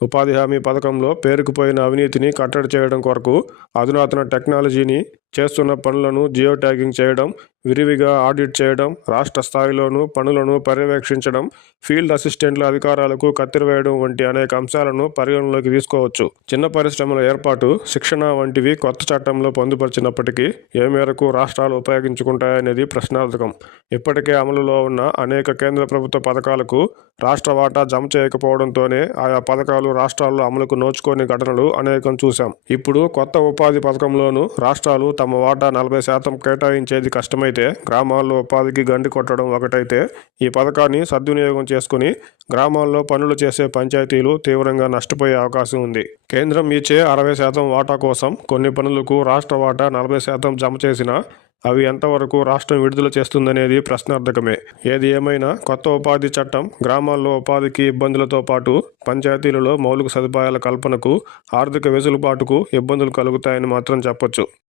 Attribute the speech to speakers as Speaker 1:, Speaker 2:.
Speaker 1: ఉపాధి హామీ పథకంలో పేరుకుపోయిన అవినీతిని కట్టడి చేయడం కొరకు అధునాతన టెక్నాలజీని చేస్తున్న పనులను జియో ట్యాగింగ్ చేయడం విరివిగా ఆడిట్ చేయడం రాష్ట్ర స్థాయిలోనూ పనులను పర్యవేక్షించడం ఫీల్డ్ అసిస్టెంట్ల అధికారాలకు కత్తిరవేయడం వంటి అనేక అంశాలను పరిగణలోకి తీసుకోవచ్చు. చిన్న పరిశ్రమల ఏర్పాటు శిక్షణ వంటివి కొత్త చట్టంలో పొందుపరిచినప్పటికీ ఏ మేరకు రాష్ట్రాలు ఉపయోగించుకుంటాయనేది ప్రశ్నార్థకం. ఇప్పటికే అమలులో ఉన్న అనేక కేంద్ర ప్రభుత్వ పథకాలకు రాష్ట్ర వాటా జమ చేయకపోవడంతోనే ఆయా పథకాలు రాష్ట్రాల్లో అమలుకు నోచుకోని ఘటనలు అనేకం చూశాం. ఇప్పుడు కొత్త ఉపాధి పథకంలోనూ రాష్ట్రాలు తమ వాటా నలభై శాతం కేటాయించేది కష్టమైతే గ్రామాల్లో ఉపాధికి గండి కొట్టడం ఒకటైతే ఈ పథకాన్ని సద్వినియోగం చేసుకుని గ్రామాల్లో పనులు చేసే పంచాయతీలు తీవ్రంగా నష్టపోయే అవకాశం ఉంది. కేంద్రం ఇచ్చే అరవై శాతం వాటా కోసం కొన్ని పనులకు రాష్ట్ర వాటా నలభై శాతం జమ చేసినా అవి ఎంతవరకు రాష్ట్రం విడుదల చేస్తుందనేది ప్రశ్నార్థకమే. ఏది ఏమైనా కొత్త ఉపాధి చట్టం గ్రామాల్లో ఉపాధికి ఇబ్బందులతో పాటు పంచాయతీలలో మౌలిక సదుపాయాల కల్పనకు ఆర్థిక వెసులుబాటుకు ఇబ్బందులు కలుగుతాయని మాత్రం చెప్పొచ్చు.